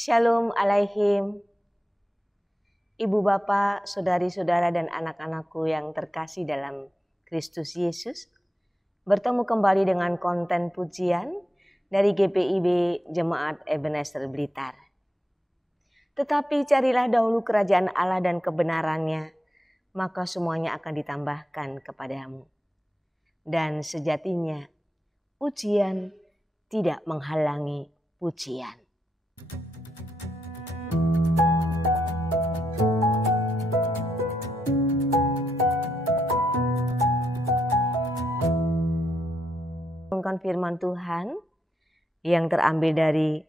Shalom Alaihim. Ibu bapak, saudari-saudara dan anak-anakku yang terkasih dalam Kristus Yesus. Bertemu kembali dengan konten pujian dari GPIB Jemaat Ebenezer Blitar. Tetapi carilah dahulu kerajaan Allah dan kebenarannya, maka semuanya akan ditambahkan kepadamu. Dan sejatinya pujian tidak menghalangi pujian. Firman Tuhan yang terambil dari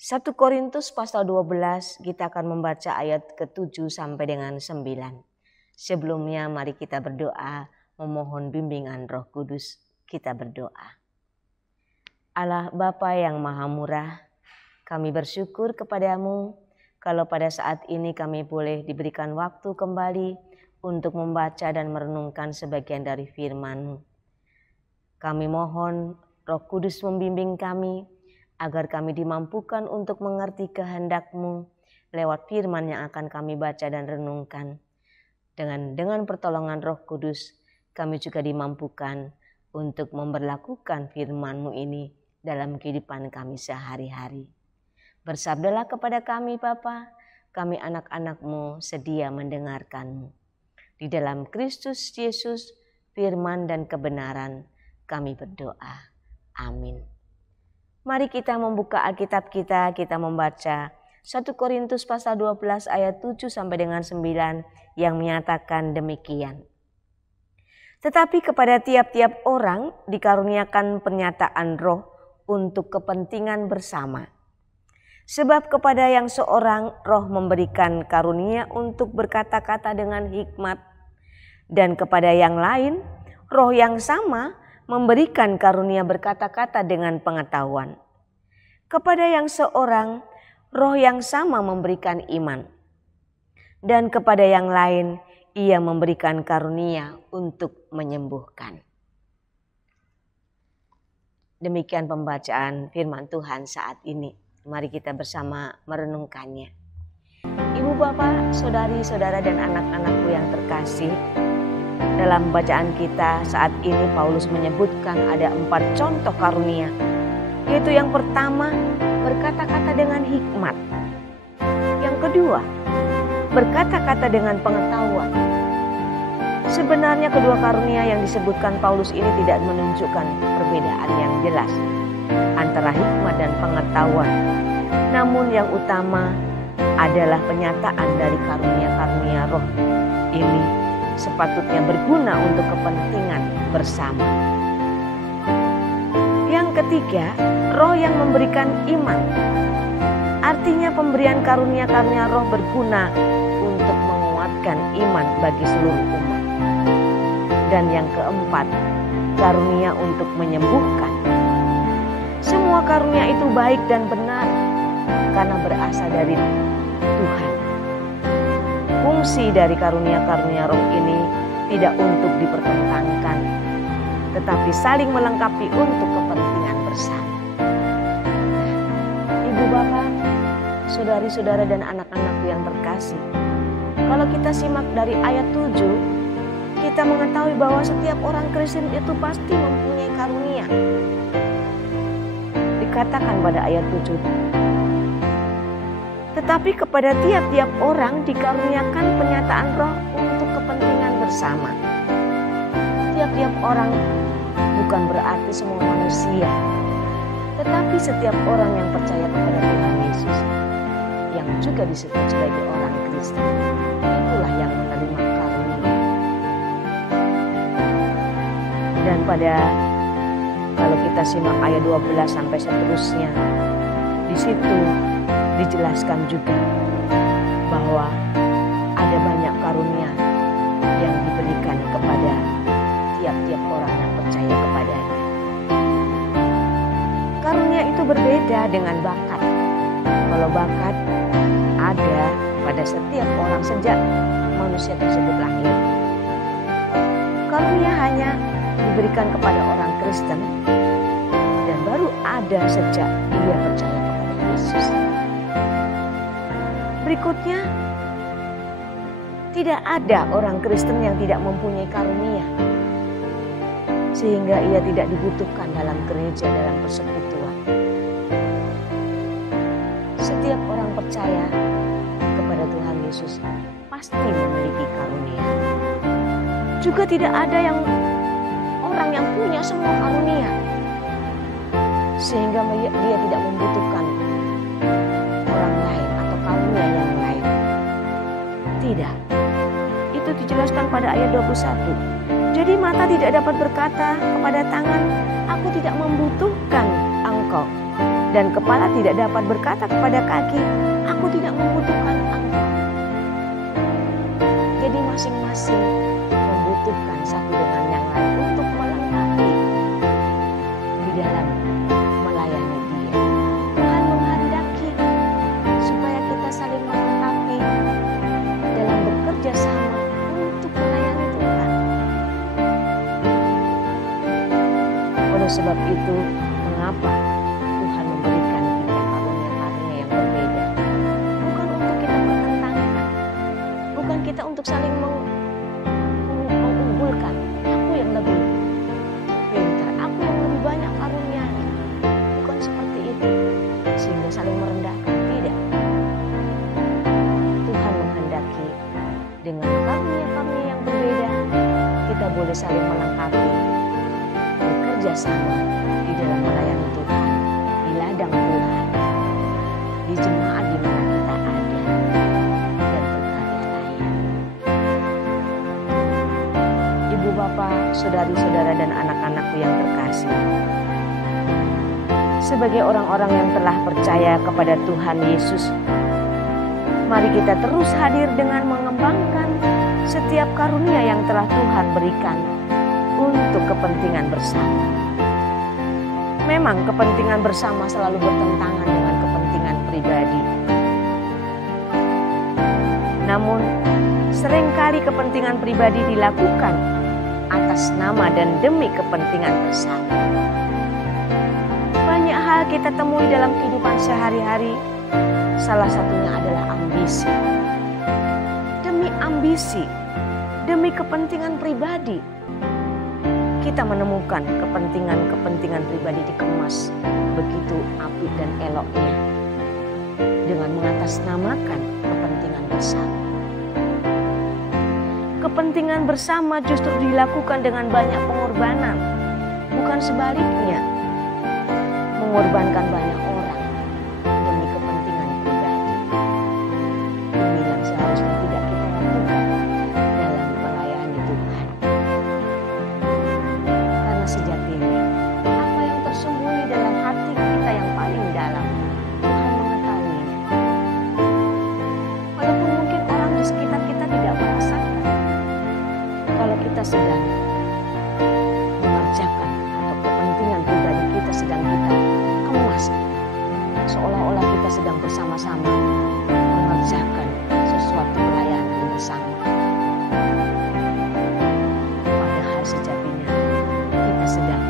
1 Korintus pasal 12, kita akan membaca ayat ke-7 sampai dengan 9. Sebelumnya mari kita berdoa memohon bimbingan Roh Kudus. Kita berdoa. Allah Bapa yang Maha Murah, kami bersyukur kepadamu kalau pada saat ini kami boleh diberikan waktu kembali untuk membaca dan merenungkan sebagian dari firman-Mu. Kami mohon Roh Kudus membimbing kami agar kami dimampukan untuk mengerti kehendak-Mu lewat firman yang akan kami baca dan renungkan. Dengan pertolongan Roh Kudus kami juga dimampukan untuk memberlakukan firman-Mu ini dalam kehidupan kami sehari-hari. Bersabdalah kepada kami Bapa, kami anak-anak-Mu sedia mendengarkan-Mu. Di dalam Kristus Yesus, firman dan kebenaran, kami berdoa. Amin. Mari kita membuka Alkitab kita membaca 1 Korintus pasal 12 ayat 7 sampai dengan 9 yang menyatakan demikian. Tetapi kepada tiap-tiap orang dikaruniakan pernyataan roh untuk kepentingan bersama. Sebab kepada yang seorang roh memberikan karunia untuk berkata-kata dengan hikmat, dan kepada yang lain roh yang sama memberikan karunia berkata-kata dengan pengetahuan. Kepada yang seorang, roh yang sama memberikan iman. Dan kepada yang lain, ia memberikan karunia untuk menyembuhkan. Demikian pembacaan firman Tuhan saat ini. Mari kita bersama merenungkannya. Ibu bapak, saudari-saudara dan anak-anakku yang terkasih, dalam bacaan kita saat ini Paulus menyebutkan ada 4 contoh karunia. Yaitu yang pertama, berkata-kata dengan hikmat. Yang kedua, berkata-kata dengan pengetahuan. Sebenarnya kedua karunia yang disebutkan Paulus ini tidak menunjukkan perbedaan yang jelas antara hikmat dan pengetahuan. Namun yang utama adalah penyataan dari karunia-karunia roh ini sepatutnya berguna untuk kepentingan bersama. Yang ketiga, roh yang memberikan iman. Artinya pemberian karunia-karunia roh berguna untuk menguatkan iman bagi seluruh umat. Dan yang keempat, karunia untuk menyembuhkan. Semua karunia itu baik dan benar karena berasal dari Tuhan. Fungsi dari karunia-karunia roh ini tidak untuk dipertentangkan, tetapi saling melengkapi untuk kepentingan bersama. Ibu bapak, saudari-saudara dan anak-anakku yang terkasih, kalau kita simak dari ayat 7, kita mengetahui bahwa setiap orang Kristen itu pasti mempunyai karunia. Dikatakan pada ayat 7. Tetapi kepada tiap-tiap orang dikaruniakan penyataan roh untuk kepentingan bersama. Tiap-tiap orang bukan berarti semua manusia, tetapi setiap orang yang percaya kepada Tuhan Yesus, yang juga disebut sebagai orang Kristen, itulah yang menerima karunia. Dan kalau kita simak ayat 12 sampai seterusnya, di situ dijelaskan juga bahwa ada banyak karunia yang diberikan kepada tiap-tiap orang yang percaya kepadanya. Karunia itu berbeda dengan bakat. Kalau bakat ada pada setiap orang sejak manusia tersebut lahir. Karunia hanya diberikan kepada orang Kristen dan baru ada sejak dia percaya kepada Yesus. Berikutnya, tidak ada orang Kristen yang tidak mempunyai karunia, sehingga ia tidak dibutuhkan dalam gereja, dalam persekutuan. Setiap orang percaya kepada Tuhan Yesus pasti memiliki karunia. Juga tidak ada orang yang punya semua karunia, sehingga dia tidak membutuhkan orang lain atau karunia yang lain. Tidak. Itu dijelaskan pada ayat 21. Jadi mata tidak dapat berkata kepada tangan, aku tidak membutuhkan engkau. Dan kepala tidak dapat berkata kepada kaki, aku tidak membutuhkan engkau. Jadi masing-masing membutuhkan satu dengan yang lain untuk melengkapi di dalam melayani Dia. Tuhan menghendaki supaya kita saling melengkapi dalam bekerja sama untuk melayani Tuhan. Oleh sebab itu, mengapa Tuhan memberikan kita karunia-karunia yang berbeda? Bukan untuk kita bertentangan, bukan kita untuk saling mengunggulkan. Aku yang lebih pintar, aku yang lebih banyak karunianya. Bukan seperti itu, sehingga saling merendahkan. Tidak. Tuhan menghendaki dengan karunia-karunia yang berbeda, kita boleh saling melengkapi, bekerja sama di dalam melayani Tuhan, di ladang Tuhan, di jemaat di mana kita ada, dan berkarya lain. Ibu Bapak, saudari-saudara dan anak-anakku yang terkasih, sebagai orang-orang yang telah percaya kepada Tuhan Yesus, mari kita terus hadir dengan mengembangkan setiap karunia yang telah Tuhan berikan untuk kepentingan bersama. Memang kepentingan bersama selalu bertentangan dengan kepentingan pribadi. Namun, seringkali kepentingan pribadi dilakukan atas nama dan demi kepentingan bersama. Banyak hal kita temui dalam kehidupan sehari-hari, salah satunya adalah ambisi. Demi ambisi, demi kepentingan pribadi, kita menemukan kepentingan-kepentingan pribadi dikemas begitu apik dan eloknya dengan mengatasnamakan kepentingan bersama. Kepentingan bersama justru dilakukan dengan banyak pengorbanan, bukan sebaliknya, mengorbankan banyak orang demi kepentingan pribadi. Ini yang seharusnya tidak kita lakukan dalam melayani Tuhan. Karena sejatinya, apa yang tersembunyi dalam hati kita yang paling dalam, Tuhan mengetahuinya. Walaupun mungkin orang di sekitar kita tidak merasakan, kalau kita sedang mengerjakan atau kepentingan pribadi kita sedang kita kemas, seolah-olah kita sedang bersama-sama mengerjakan sesuatu pelayanan bersama. Padahal sejatinya kita sedang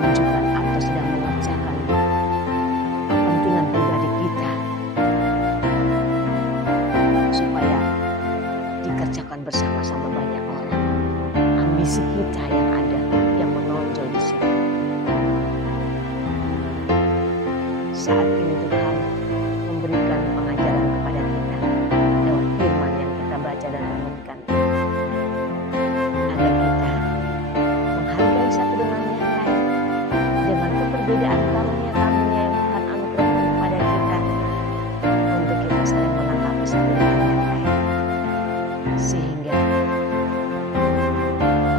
menunjukkan atau sedang mengerjakan kepentingan pribadi kita supaya dikerjakan bersama-sama banyak orang. Ambisi kita yang ada, yang menonjol di situ. Saat ini Tuhan memberikan pengajaran kepada kita lewat firman yang kita baca dan renungkan, agar kita menghargai satu dengan yang lain dengan keberbedaan karunia-karunia yang Tuhan anugerahkan kepada kita, untuk kita saling melengkapi satu dengan yang lain, sehingga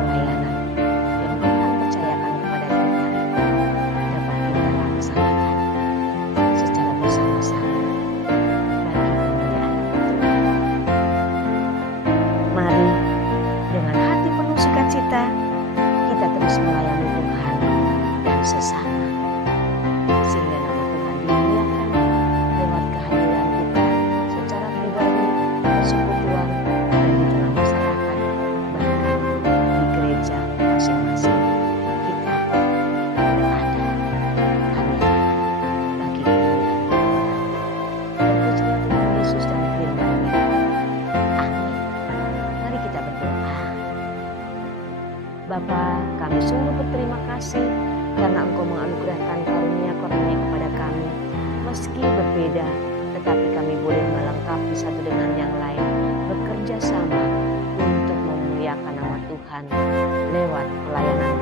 pelayanan yang Tuhan percayakan kepada kita dapat kita laksanakan secara bersama-sama bagi kemuliaan Tuhan. Mari dengan hati penuh sukacita kita terus melayani Tuhan dan sesama, sehingga nama Tuhan dimuliakan lewat kehadiran kita secara pribadi, persekutuan, dan di tengah masyarakat, bahkan di gereja masing-masing kita berada. Haleluya, bagi kemuliaan Tuhan. Bapa, kami sungguh berterima kasih karena Engkau menganugerahkan karunia-karunia kepada kami. Meski berbeda, tetapi kami boleh melengkapi satu dengan yang lain, bekerja sama untuk memuliakan nama Tuhan lewat pelayanan